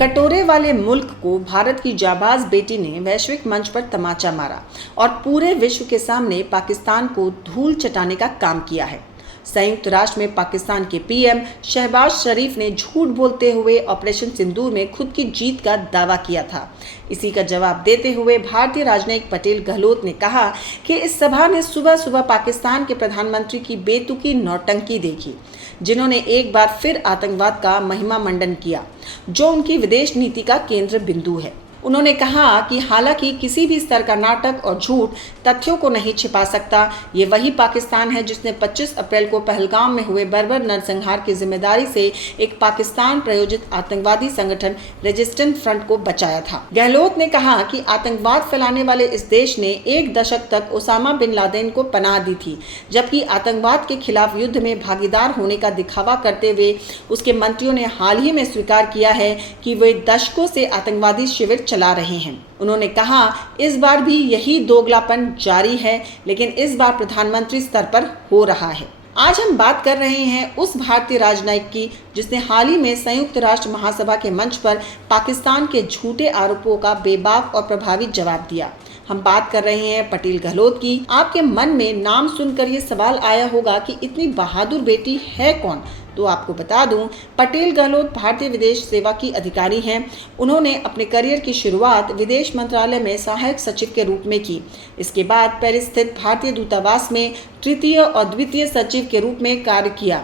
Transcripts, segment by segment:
कटोरे वाले मुल्क को भारत की जाबाज बेटी ने वैश्विक मंच पर तमाचा मारा और पूरे विश्व के सामने पाकिस्तान को धूल चटाने का काम किया है। संयुक्त राष्ट्र में पाकिस्तान के पीएम शहबाज शरीफ ने झूठ बोलते हुए ऑपरेशन सिंदूर में खुद की जीत का दावा किया था। इसी का जवाब देते हुए भारतीय राजनयिक पटेल गहलोत ने कहा कि इस सभा ने सुबह सुबह पाकिस्तान के प्रधानमंत्री की बेतुकी नौटंकी देखी, जिन्होंने एक बार फिर आतंकवाद का महिमा मंडन किया, जो उनकी विदेश नीति का केंद्र बिंदु है। उन्होंने कहा कि हालांकि किसी भी स्तर का नाटक और झूठ तथ्यों को नहीं छिपा सकता, ये वही पाकिस्तान है जिसने 25 अप्रैल को पहलगाम में हुए बर्बर नरसंहार की जिम्मेदारी से एक पाकिस्तान प्रायोजित आतंकवादी संगठन रेजिस्टेंट फ्रंट को बचाया था। गहलोत ने कहा कि आतंकवाद फैलाने वाले इस देश ने 1 दशक तक ओसामा बिन लादेन को पनाह दी थी, जबकि आतंकवाद के खिलाफ युद्ध में भागीदार होने का दिखावा करते हुए उसके मंत्रियों ने हाल ही में स्वीकार किया है कि वे दशकों से आतंकवादी शिविर चला रहे हैं। उन्होंने कहा, इस बार भी यही दोगलापन जारी है, लेकिन इस बार प्रधानमंत्री स्तर पर हो रहा है। आज हम बात कर रहे हैं उस भारतीय राजनयिक की जिसने हाल ही में संयुक्त राष्ट्र महासभा के मंच पर पाकिस्तान के झूठे आरोपों का बेबाक और प्रभावी जवाब दिया। हम बात कर रहे हैं पटेल गहलोत की। आपके मन में नाम सुनकर ये सवाल आया होगा कि इतनी बहादुर बेटी है कौन? तो आपको बता दूं, पटेल गहलोत भारतीय विदेश सेवा की अधिकारी हैं। उन्होंने अपने करियर की शुरुआत विदेश मंत्रालय में सहायक सचिव के रूप में की। इसके बाद पेरिस स्थित भारतीय दूतावास में तृतीय और द्वितीय सचिव के रूप में कार्य किया,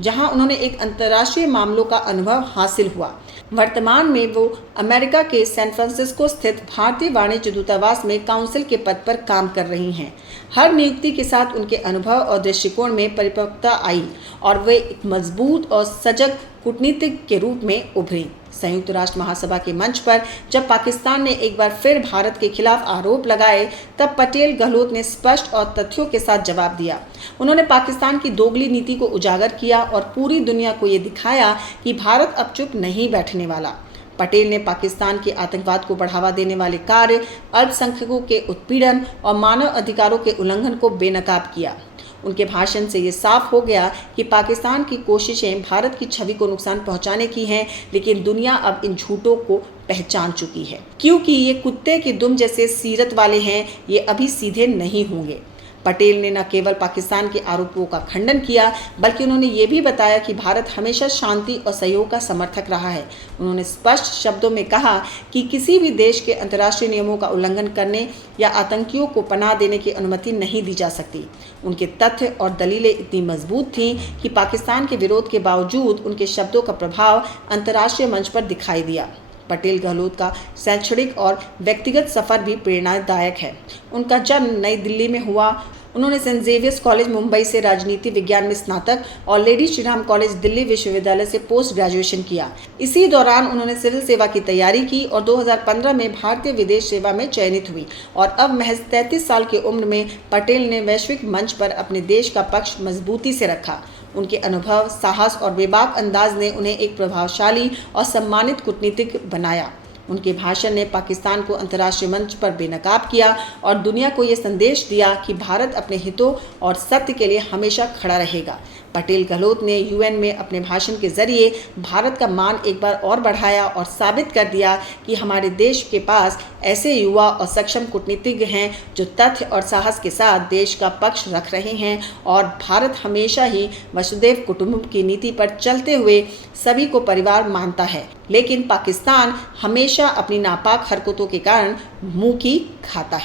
जहां उन्होंने एक अंतर्राष्ट्रीय मामलों का अनुभव हासिल हुआ। वर्तमान में वो अमेरिका के सैन फ्रांसिस्को स्थित भारतीय वाणिज्य दूतावास में काउंसिल के पद पर काम कर रही हैं। हर नियुक्ति के साथ उनके अनुभव और दृष्टिकोण में परिपक्वता आई और वे एक मजबूत और सजग कूटनीतिक के रूप में उभरी। संयुक्त राष्ट्र महासभा के मंच पर जब पाकिस्तान ने एक बार फिर भारत के खिलाफ आरोप लगाए, तब पटेल गहलोत ने स्पष्ट और तथ्यों के साथ जवाब दिया। उन्होंने पाकिस्तान की दोगली नीति को उजागर किया और पूरी दुनिया को ये दिखाया कि भारत अब चुप नहीं बैठने वाला। पटेल ने पाकिस्तान के आतंकवाद को बढ़ावा देने वाले कार्य, अल्पसंख्यकों के उत्पीड़न और मानव अधिकारों के उल्लंघन को बेनकाब किया। उनके भाषण से ये साफ हो गया कि पाकिस्तान की कोशिशें भारत की छवि को नुकसान पहुंचाने की हैं, लेकिन दुनिया अब इन झूठों को पहचान चुकी है, क्योंकि ये कुत्ते की दुम जैसे सीरत वाले हैं, ये अभी सीधे नहीं होंगे। पटेल ने न केवल पाकिस्तान के आरोपों का खंडन किया, बल्कि उन्होंने ये भी बताया कि भारत हमेशा शांति और सहयोग का समर्थक रहा है। उन्होंने स्पष्ट शब्दों में कहा कि किसी भी देश के अंतर्राष्ट्रीय नियमों का उल्लंघन करने या आतंकियों को पनाह देने की अनुमति नहीं दी जा सकती। उनके तथ्य और दलीलें इतनी मजबूत थीं कि पाकिस्तान के विरोध के बावजूद उनके शब्दों का प्रभाव अंतर्राष्ट्रीय मंच पर दिखाई दिया। पटेल गहलोत का शैक्षणिक और व्यक्तिगत सफर भी प्रेरणादायक है। उनका जन्म नई दिल्ली में हुआ। उन्होंने सेंट जेवियर्स कॉलेज मुंबई से राजनीति विज्ञान में स्नातक और लेडी श्रीराम कॉलेज दिल्ली विश्वविद्यालय से पोस्ट ग्रेजुएशन किया। इसी दौरान उन्होंने सिविल सेवा की तैयारी की और 2015 में भारतीय विदेश सेवा में चयनित हुई और अब महज 33 साल की उम्र में पटेल ने वैश्विक मंच पर अपने देश का पक्ष मजबूती से रखा। उनके अनुभव, साहस और बेबाक अंदाज ने उन्हें एक प्रभावशाली और सम्मानित कूटनीतिक बनाया। उनके भाषण ने पाकिस्तान को अंतर्राष्ट्रीय मंच पर बेनकाब किया और दुनिया को ये संदेश दिया कि भारत अपने हितों और सत्य के लिए हमेशा खड़ा रहेगा। पटेल गहलोत ने यूएन में अपने भाषण के जरिए भारत का मान एक बार और बढ़ाया और साबित कर दिया कि हमारे देश के पास ऐसे युवा और सक्षम कूटनीतिज्ञ हैं जो तथ्य और साहस के साथ देश का पक्ष रख रहे हैं और भारत हमेशा ही वसुधैव कुटुंबकम की नीति पर चलते हुए सभी को परिवार मानता है, लेकिन पाकिस्तान हमेशा अपनी नापाक हरकतों के कारण मुंह की खाता है।